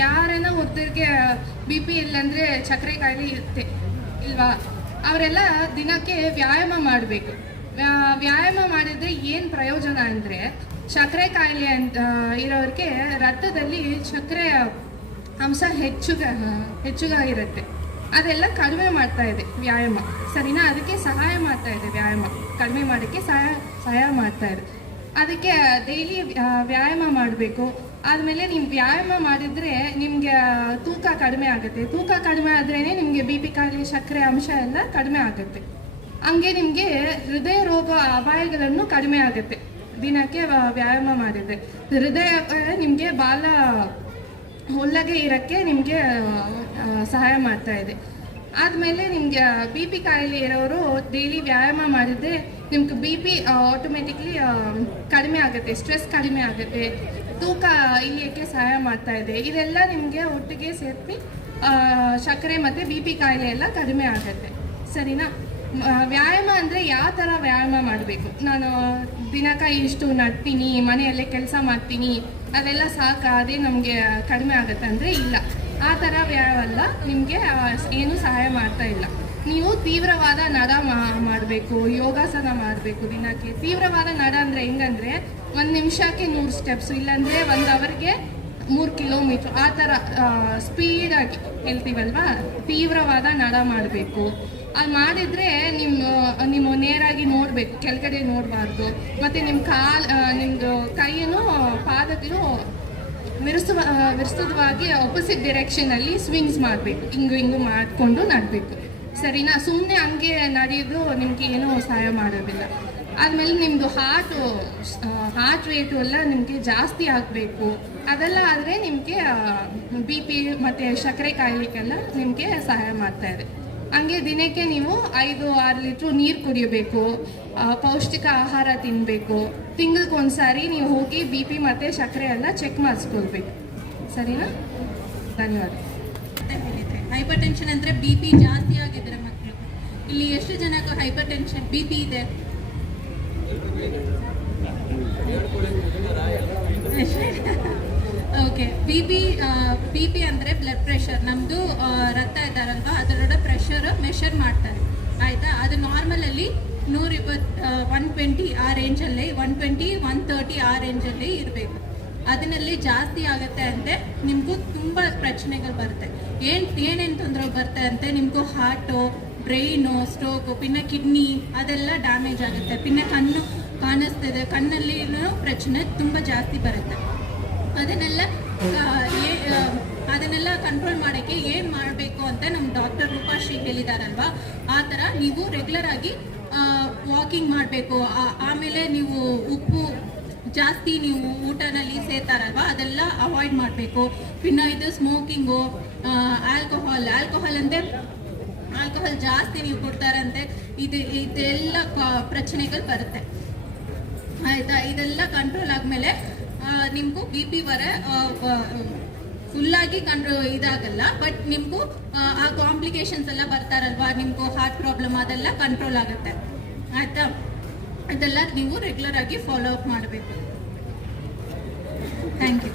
ಯಾರನ್ನ ಒಬ್ಬರಿಗೆ B P ಇಲ್ಲಂದ್ರೆ ಸಕ್ಕರೆ ಕಾಯಿಲೆ ಇರುತ್ತೆ, ಇಲ್ವಾ? ಅವರೆಲ್ಲ ದಿನಕ್ಕೆ ವ್ಯಾಯಾಮ ಮಾಡಬೇಕು. ವ್ಯಾಯಾಮ ಮಾಡಿದ್ರೆ ಏನು ಪ್ರಯೋಜನ ಅಂದರೆ ಸಕ್ಕರೆ ಕಾಯಿಲೆ ಅಂತ ಇರೋರಿಗೆ ರಕ್ತದಲ್ಲಿ ಸಕ್ಕರೆ ಅಂಶ ಹೆಚ್ಚುಗ, ಹೆಚ್ಚುಗಾಗಿರುತ್ತೆ. ಅದೆಲ್ಲ ಕಡಿಮೆ ಮಾಡ್ತಾ ಇದೆ ವ್ಯಾಯಾಮ. ಸರಿನಾ? ಅದಕ್ಕೆ ಸಹಾಯ ಮಾಡ್ತಾ ಇದೆ ವ್ಯಾಯಾಮ. ಕಡಿಮೆ ಮಾಡೋಕ್ಕೆ ಸಹಾಯ ಸಹಾಯ ಮಾಡ್ತಾ ಇದೆ. ಅದಕ್ಕೆ ಡೈಲಿ ವ್ಯಾಯಾಮ ಮಾಡಬೇಕು. ಆದಮೇಲೆ ನೀವು ವ್ಯಾಯಾಮ ಮಾಡಿದರೆ ನಿಮಗೆ ತೂಕ ಕಡಿಮೆ ಆಗುತ್ತೆ. ತೂಕ ಕಡಿಮೆ ಆದ್ರೇ ನಿಮಗೆ ಬಿ ಪಿ ಕಾಯಿಲೆ ಸಕ್ಕರೆ ಅಂಶ ಎಲ್ಲ ಕಡಿಮೆ ಆಗುತ್ತೆ. ಹಂಗೆ ನಿಮಗೆ ಹೃದಯ ರೋಗ, ಅಪಾಯಗಳನ್ನು ಕಡಿಮೆ ಆಗುತ್ತೆ. ದಿನಕ್ಕೆ ವ್ಯಾಯಾಮ ಮಾಡಿದರೆ. ಹೃದಯ ನಿಮಗೆ ಬಾಲ, ಒಳ್ಳಗೆ ಇರೋಕ್ಕೆ ನಿಮಗೆ ಸಹಾಯ ಮಾಡ್ತಾ ಇದೆ. ಆದಮೇಲೆ ನಿಮಗೆ ಬಿ ಪಿ ಕಾಯಿಲೆ ಇರೋರು ಡೈಲಿ ವ್ಯಾಯಾಮ ಮಾಡಿದರೆ ನಿಮ್ಗೆ ಬಿ ಪಿ ಆಟೋಮೆಟಿಕ್ಲಿ ಕಡಿಮೆ ಆಗುತ್ತೆ ಸ್ಟ್ರೆಸ್ ಕಡಿಮೆ ಆಗುತ್ತೆ, ತೂಕ ಇಳಿಯೋಕ್ಕೆ ಸಹಾಯ ಮಾಡ್ತಾ ಇದೆ. ಇದೆಲ್ಲ ನಿಮಗೆ ಒಟ್ಟಿಗೆ ಸೇರಿಸಿ ಸಕ್ಕರೆ ಮತ್ತು ಬಿ ಪಿ ಕಾಯಿಲೆ ಎಲ್ಲ ಕಡಿಮೆ ಆಗುತ್ತೆ. ಸರಿನಾ? ವ್ಯಾಯಾಮ ಅಂದರೆ ಯಾವ ಥರ ವ್ಯಾಯಾಮ ಮಾಡಬೇಕು? ನಾನು ದಿನಕ ಇಷ್ಟು ನಡ್ತೀನಿ, ಮನೆಯಲ್ಲೇ ಕೆಲಸ ಮಾಡ್ತೀನಿ, ಅದೆಲ್ಲ ಸಾಕು? ಅದೇ ನಮಗೆ ಕಡಿಮೆ ಆಗುತ್ತೆ ಅಂದರೆ ಇಲ್ಲ. ಆ ಥರ ವ್ಯಾಯಾಮ ಅಲ್ಲ ನಿಮಗೆ ಏನು ಸಹಾಯ ಮಾಡ್ತಾ ಇಲ್ಲ. ನೀವು ತೀವ್ರವಾದ ನಡ ಮಾಡಬೇಕು, ಯೋಗಾಸನ ಮಾಡಬೇಕು ದಿನಕ್ಕೆ. ತೀವ್ರವಾದ ನಡ ಅಂದರೆ ಹೆಂಗಂದ್ರೆ, ಒಂದು ನಿಮಿಷಕ್ಕೆ ನೂರು ಸ್ಟೆಪ್ಸ್ ಇಲ್ಲಾಂದರೆ ಒಂದು ಅವರ್ಗೆ ಮೂರು ಕಿಲೋಮೀಟ್ರ್ ಆ ಥರ ಸ್ಪೀಡಾಗಿ ಹೇಳ್ತೀವಲ್ವಾ? ತೀವ್ರವಾದ ನಡ ಮಾಡಬೇಕು. ಅದು ಮಾಡಿದರೆ ನಿಮ್ಮ ನಿಮ್ಮ ನೇರಾಗಿ ನೋಡಬೇಕು, ಕೆಳಗಡೆ ನೋಡಬಾರ್ದು. ಮತ್ತು ನಿಮ್ಮ ಕಾಲು ನಿಮ್ಮದು ಕೈಯನ್ನು ಪಾದಗಳು ವಿರುಸುವ ವಿರುಸ್ತವಾಗಿ ಆಪೋಸಿಟ್ ಡಿರೆಕ್ಷನಲ್ಲಿ ಸ್ವಿಂಗ್ಸ್ ಮಾಡಬೇಕು. ಹಿಂಗು ಹಿಂಗು ಮಾಡಿಕೊಂಡು ನಡಬೇಕು. ಸರಿನಾ? ಸುಮ್ಮನೆ ಹಂಗೆ ನಡೆಯೋದು ನಿಮಗೆ ಏನೂ ಸಹಾಯ ಮಾಡೋದಿಲ್ಲ. ಆದಮೇಲೆ ನಿಮ್ಮದು ಹಾರ್ಟು ಹಾರ್ಟ್ ರೇಟು ಎಲ್ಲ ನಿಮಗೆ ಜಾಸ್ತಿ ಆಗಬೇಕು. ಅದೆಲ್ಲ ಆದರೆ ನಿಮಗೆ ಬಿ ಪಿ ಮತ್ತು ಸಕ್ಕರೆ ಕಾಯಿಲೆಗೆಲ್ಲ ನಿಮಗೆ ಸಹಾಯ ಮಾಡ್ತಾ ಇದೆ. ಹಂಗೆ ದಿನಕ್ಕೆ ನೀವು ಐದು, ಆರು ಲೀಟ್ರು ನೀರು ಕುಡಿಯಬೇಕು ಪೌಷ್ಟಿಕ ಆಹಾರ ತಿನ್ನಬೇಕು ತಿಂಗಳಿಗೊಂದ್ಸಾರಿ ನೀವು ಹೋಗಿ ಬಿ ಪಿ ಮತ್ತು ಸಕ್ಕರೆ ಎಲ್ಲ ಚೆಕ್ ಮಾಡಿಸ್ಕೊಳ್ಬೇಕು. ಸರಿನಾ? ಧನ್ಯವಾದ. ಹೈಪರ್ ಟೆನ್ಷನ್ ಅಂದರೆ ಬಿ ಪಿ ಜಾಸ್ತಿ ಆಗಿದ್ದಾರೆ ಮಕ್ಕಳು ಇಲ್ಲಿ ಎಷ್ಟು ಜನಕ್ಕೆ ಹೈಪರ್ ಟೆನ್ಷನ್ ಬಿ ಪಿ ಇದೆ? Okay, B P B P ಅಂದರೆ ಬ್ಲಡ್ ಪ್ರೆಷರ್ ನಮ್ಮದು ರಕ್ತ ಇದ್ದಾರಲ್ವಾ? ಅದರೊಡ ಪ್ರೆಷರ್ ಮೆಷರ್ ಮಾಡ್ತಾರೆ. ಆಯಿತಾ? ಅದು ನಾರ್ಮಲಲ್ಲಿ ನೂರ ಇಪ್ಪತ್ತು ಒನ್ ಟ್ವೆಂಟಿ ಆ ರೇಂಜಲ್ಲಿ ಒನ್ ಟ್ವೆಂಟಿ ಒನ್ ತರ್ಟಿ ಆ ರೇಂಜಲ್ಲಿ ಇರಬೇಕು. ಅದನ್ನಲ್ಲಿ ಜಾಸ್ತಿ ಆಗುತ್ತೆ ಅಂತೆ ನಿಮಗೂ ತುಂಬ ಪ್ರಚನೆಗಳು ಬರುತ್ತೆ. ಏನು, ಏನೇನು ತೊಂದರೆ ಬರುತ್ತೆ ಅಂತೆ ನಿಮಗೂ ಹಾರ್ಟು ಬ್ರೈನು ಸ್ಟ್ರೋಕು ಪಿನ್ನ ಕಿಡ್ನಿ ಅದೆಲ್ಲ ಡ್ಯಾಮೇಜ್ ಆಗುತ್ತೆ. ಪಿನ್ನ ಕಣ್ಣು ಕಾಣಿಸ್ತದೆ. ಕಣ್ಣಲ್ಲಿ ಪ್ರಚನೆ ತುಂಬ ಜಾಸ್ತಿ ಬರುತ್ತೆ. ಅದನ್ನೆಲ್ಲ ಅದನ್ನೆಲ್ಲ ಕಂಟ್ರೋಲ್ ಮಾಡೋಕ್ಕೆ ಏನು ಮಾಡಬೇಕು ಅಂತ ನಮ್ಮ ಡಾಕ್ಟರ್ ರೂಪಾಶ್ರೀ ಹೇಳಿದಾರಲ್ವಾ? ಆ ಥರ ನೀವು ರೆಗ್ಯುಲರ್ ಆಗಿ ವಾಕಿಂಗ್ ಮಾಡಬೇಕು. ಆಮೇಲೆ ನೀವು ಉಪ್ಪು ಜಾಸ್ತಿ ನೀವು ಊಟನಲ್ಲಿ ಸೇರ್ತಾರಲ್ವಾ? ಅದೆಲ್ಲ ಅವಾಯ್ಡ್ ಮಾಡಬೇಕು. ಇನ್ನು ಇದು ಸ್ಮೋಕಿಂಗು ಆಲ್ಕೋಹಾಲ್ ಆಲ್ಕೋಹಾಲ್ ಅಂದರೆ ಆಲ್ಕೋಹಾಲ್ ಜಾಸ್ತಿ ನೀವು ಕೊಡ್ತಾರಂತೆ. ಇದು, ಇದೆಲ್ಲ ಪ್ರಚನೆಗಳು ಬರುತ್ತೆ. ಆಯಿತಾ? ಇದೆಲ್ಲ ಕಂಟ್ರೋಲ್ ಆದಮೇಲೆ ನಿಮಗೂ ಬಿ ಪಿ ವರ ಫುಲ್ಲಾಗಿ ಕಂಡು ಇದಾಗಲ್ಲ ಬಟ್ ನಿಮಗೂ, ಆ ಕಾಂಪ್ಲಿಕೇಶನ್ಸ್ ಎಲ್ಲ ಬರ್ತಾರಲ್ವಾ, ನಿಮಗೂ ಹಾರ್ಟ್ ಪ್ರಾಬ್ಲಮ್ ಅದೆಲ್ಲ ಕಂಟ್ರೋಲ್ ಆಗುತ್ತೆ. ಆಯ್ತಾ? ಅದೆಲ್ಲ ನೀವು ರೆಗ್ಯುಲರ್ ಆಗಿ ಫಾಲೋ ಅಪ್ ಮಾಡಬೇಕು. Thank you